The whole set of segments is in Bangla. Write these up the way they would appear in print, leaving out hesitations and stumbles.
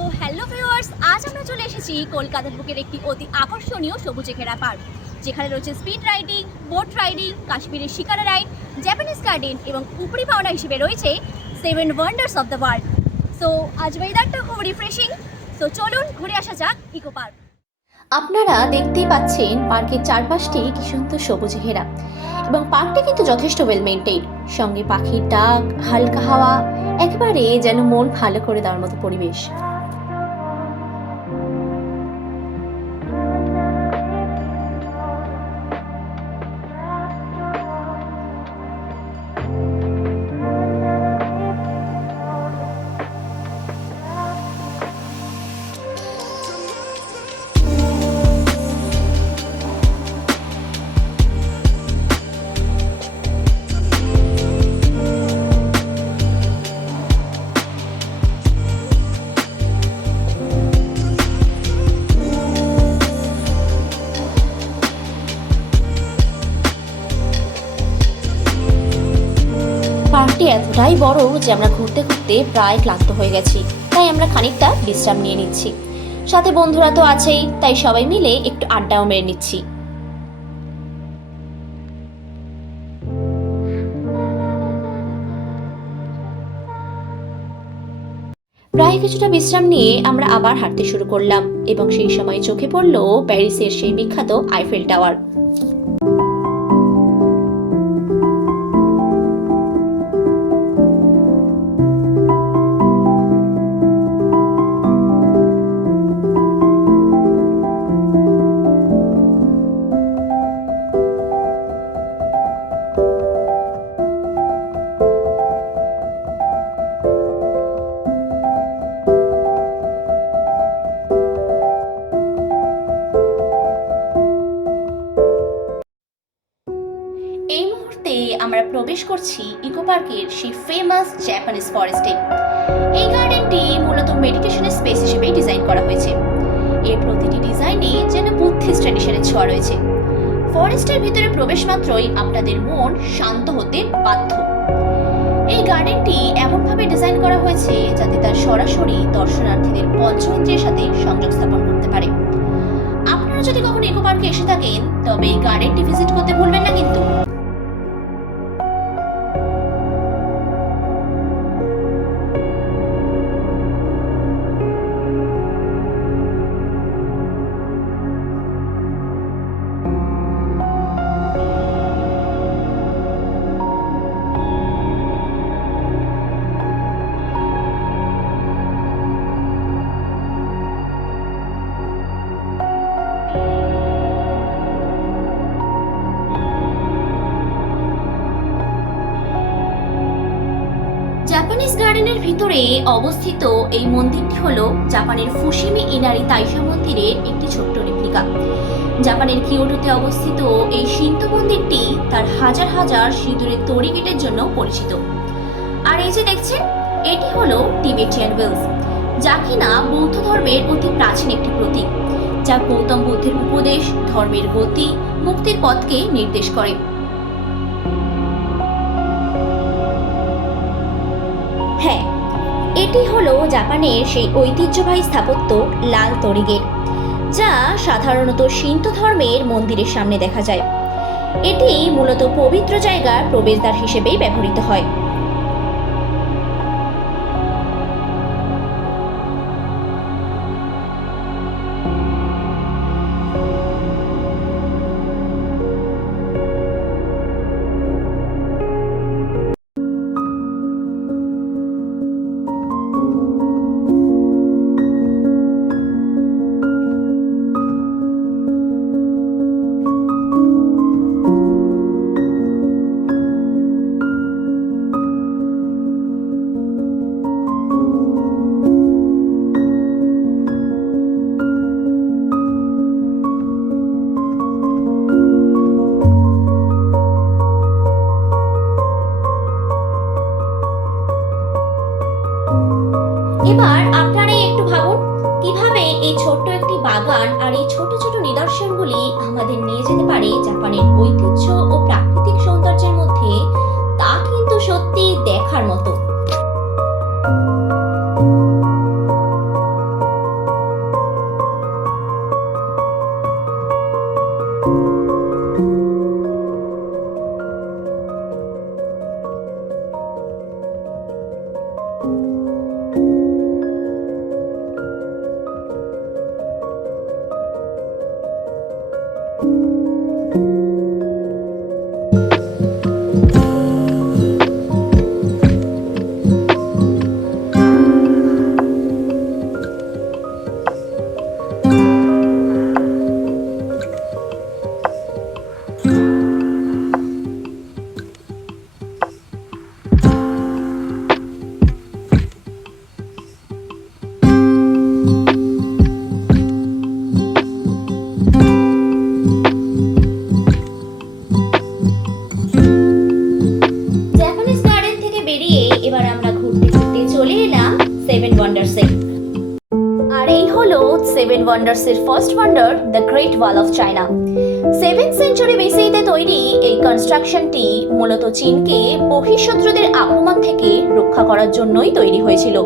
সো হ্যালো ভিউয়ার্স, আজ আমরা চলে এসেছি কলকাতার বুকের একটি অতি আকর্ষণীয় সবুজে ঘেরা পার্ক, যেখানে রয়েছে স্পিড রাইডিং, বোট রাইডিং, কাশ্মীরের শিকারা রাইড, জাপানিজ গার্ডেন এবং উপরি পাওনা হিসেবে রয়েছে 7 wonders of the world. So আজ ওয়েদারটা খুব রিফ্রেশিং। সো চলুন ঘুরে আসা যাক ইকো পার্ক। আপনারা দেখতেই পাচ্ছেন পার্কের চারপাশটি কি সুন্দর সবুজে ঘেরা এবং পার্কটি কিন্তু যথেষ্ট ওয়েল মেইনটেইন। সঙ্গে পাখির ডাক, হালকা হাওয়া, একেবারে যেন মন ভালো করে দেওয়ার মতো পরিবেশ। পার্কটি এতটাই বড় যে আমরা ঘুরতে ঘুরতে প্রায় ক্লান্ত হয়ে গেছি, তাই আমরা খানিকটা বিশ্রাম নিয়ে নিচ্ছি। সাথে বন্ধুরা তো আছেই, তাই সবাই মিলে একটু আড্ডাও মেরে নিচ্ছি। প্রায় কিছুটা বিশ্রাম নিয়ে আমরা আবার হাঁটতে শুরু করলাম এবং সেই সময় চোখে পড়ল প্যারিসের সেই বিখ্যাত আইফেল টাওয়ার। এই মুহূর্তে আমরা প্রবেশ করছি ইকো পার্কের সেই ফেমাস জাপানিজ ফরেস্টে। এই গার্ডেনটি মূলত মেডিটেশনের স্পেস হিসেবে ডিজাইন করা হয়েছে। এর প্রতিটি ডিজাইনে যেন বুদ্ধিস্ট ট্র্যাডিশনের ছোঁয়া রয়েছে। ফরেস্টের ভিতরে প্রবেশ মাত্রই আপনাদের মন শান্ত হতে বাধ্য। এই গার্ডেনটি এমনভাবে ডিজাইন করা হয়েছে যাতে তার সরাসরি দর্শনার্থীদের পঞ্চ ইন্দ্রিয়ের সাথে সংযোগ স্থাপন করতে পারে। আপনারা যদি কখনো ইকো পার্কে এসে থাকেন তবে এই গার্ডেনটি ভিজিট করতে ভুলবেন না কিন্তু। জাপানিজ গার্ডেনের ভিতরে অবস্থিত এই মন্দিরটি হলো জাপানের ফুশিমি ইনারি তাইশা মন্দিরের একটি ছোট্ট রেপ্লিকা। জাপানের কিয়োটোতে অবস্থিত এই শিন্তো মন্দিরটি তার হাজার হাজার সিঁদুরের তড়িগেটের জন্য পরিচিত। আর এই যে দেখছেন, এটি হলো টিবেটিয়ান ওয়েলস, যা কিনা বৌদ্ধ ধর্মের অতি প্রাচীন একটি প্রতীক, যা গৌতম বুদ্ধের উপদেশ, ধর্মের গতি, মুক্তির পথকে নির্দেশ করে। হ্যাঁ, এটি হলো জাপানের সেই ঐতিহ্যবাহী স্থাপত্য লাল তড়িগেট, যা সাধারণত শিন্তো ধর্মের মন্দিরের সামনে দেখা যায়। এটি মূলত পবিত্র জায়গার প্রবেশদ্বার হিসেবেই ব্যবহৃত হয়। আর এই হলো সেভেন ওয়ান্ডার্স এর first wonder, the great wall of China. 7th century বিসিতে তৈরি এই কনস্ট্রাকশনটি মূলত চীনকে বহিঃশত্রুদের আক্রমণ থেকে রক্ষা করার জন্যই তৈরি হয়েছিল।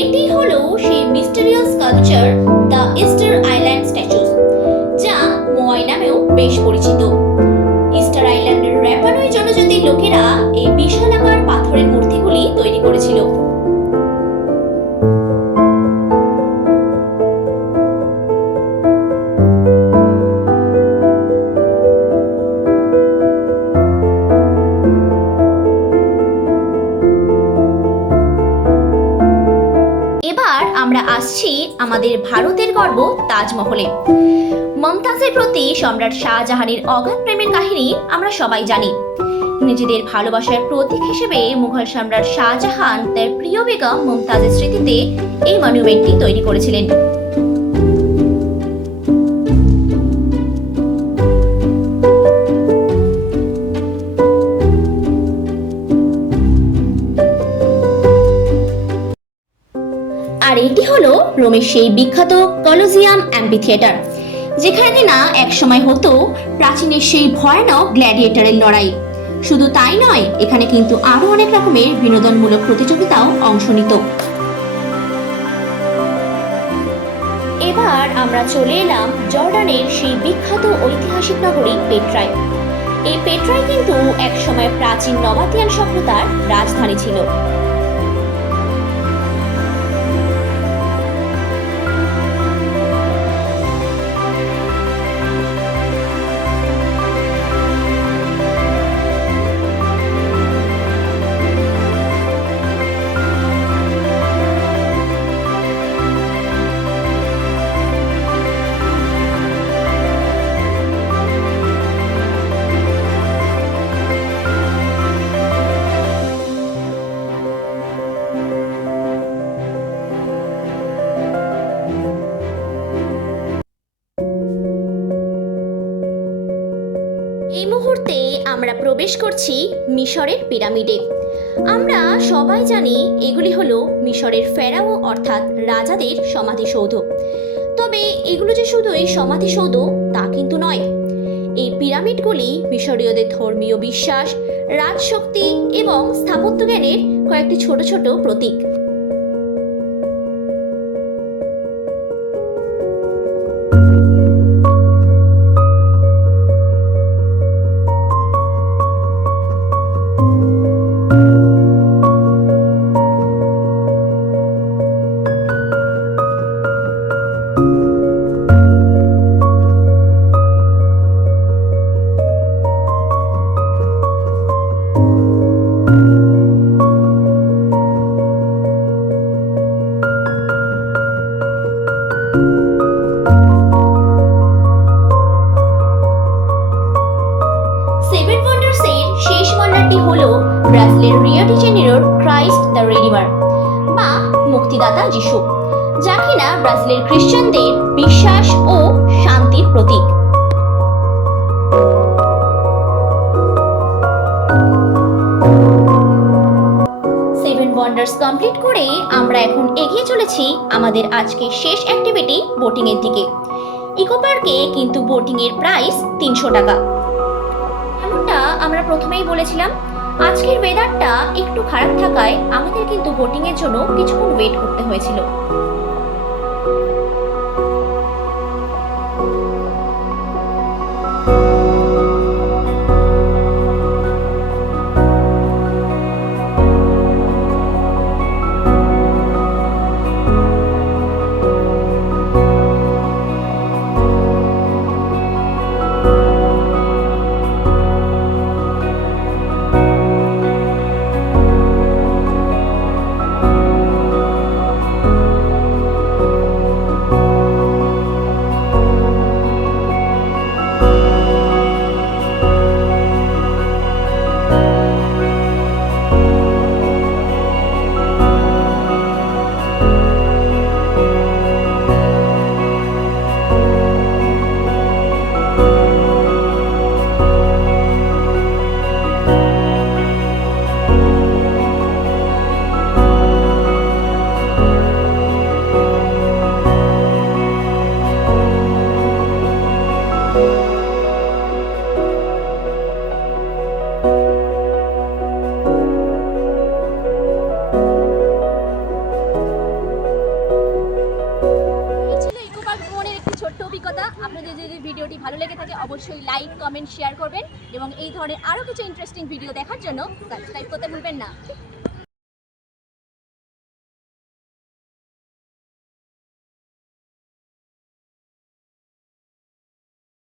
এটি হলো সেই mysterious sculpture the Easter island statues, যা মোয়াই নামেও বেশ পরিচিত। ইস্টার আইল্যান্ডের র্যাপানুই জনজাতির লোকেরা এই বিশালাকার পাথরের মূর্তিগুলি তৈরি করেছিল। আমরা আসছি আমাদের ভারতের গর্ব তাজমহলে। মমতাজের প্রতি সম্রাট শাহজাহানের অগাধ প্রেমের কাহিনী আমরা সবাই জানি। নিজেদের ভালোবাসার প্রতীক হিসেবে মুঘল সম্রাট শাহজাহান তার প্রিয় বেগম মমতাজের স্মৃতিতে এই মনুমেন্টটি তৈরি করেছিলেন। আর এটি হলো রোমের সেই বিখ্যাত কলোজিয়াম অ্যাম্পিথিয়েটার, যেখানে কিনা একসময় হতো প্রাচীনের সেই ভয়ানক গ্ল্যাডিয়েটরের লড়াই। শুধু তাই নয়, এখানে কিন্তু আরো অনেক রকমের বিনোদনমূলক প্রতিযোগিতাও অংশ নিত। এবার আমরা চলে এলাম জর্ডানের সেই বিখ্যাত ঐতিহাসিক নগরী পেট্রায়। এই পেট্রায় কিন্তু একসময় প্রাচীন নবাতিয়ান সভ্যতার রাজধানী ছিল। এই মুহূর্তে আমরা প্রবেশ করছি মিশরের পিরামিডে। আমরা সবাই জানি এগুলি হলো মিশরের ফেরাও অর্থাৎ রাজাদের সমাধিসৌধ। তবে এগুলো যে শুধুই সমাধিসৌধ তা কিন্তু নয়। এই পিরামিডগুলি মিশরীয়দের ধর্মীয় বিশ্বাস, রাজশক্তি এবং স্থাপত্যজ্ঞানের কয়েকটি ছোট ছোট প্রতীক। ব্রাজিলের রিও ডি জেনিরোর ক্রাইস্ট দ্য রিডিমার বা মুক্তিদাতা যিশু, যা কিনা ব্রাজিলের খ্রিস্টানদের বিশ্বাস ও শান্তির প্রতীক। সেভেন ওয়ান্ডার্স কমপ্লিট করে আমরা এখন এগিয়ে চলেছি আমাদের আজকের শেষ অ্যাক্টিভিটি বোটিং এর দিকে। ইকো পার্কে কিন্তু বোটিং এর প্রাইস 300 টাকা। এমনটা আমরা প্রথমেই বলেছিলাম, আজকের ওয়েদারটা একটু খারাপ থাকায় আমাদের কিন্তু বোটিং এর জন্য কিছুক্ষণ ওয়েট করতে হয়েছিল। থাকে অবশ্যই লাইক, কমেন্ট, শেয়ার করবেন এবং এই ধরনের আরও কিছু ইন্টারেস্টিং ভিডিও দেখার জন্য সাবস্ক্রাইব করতে ভুলবেন না।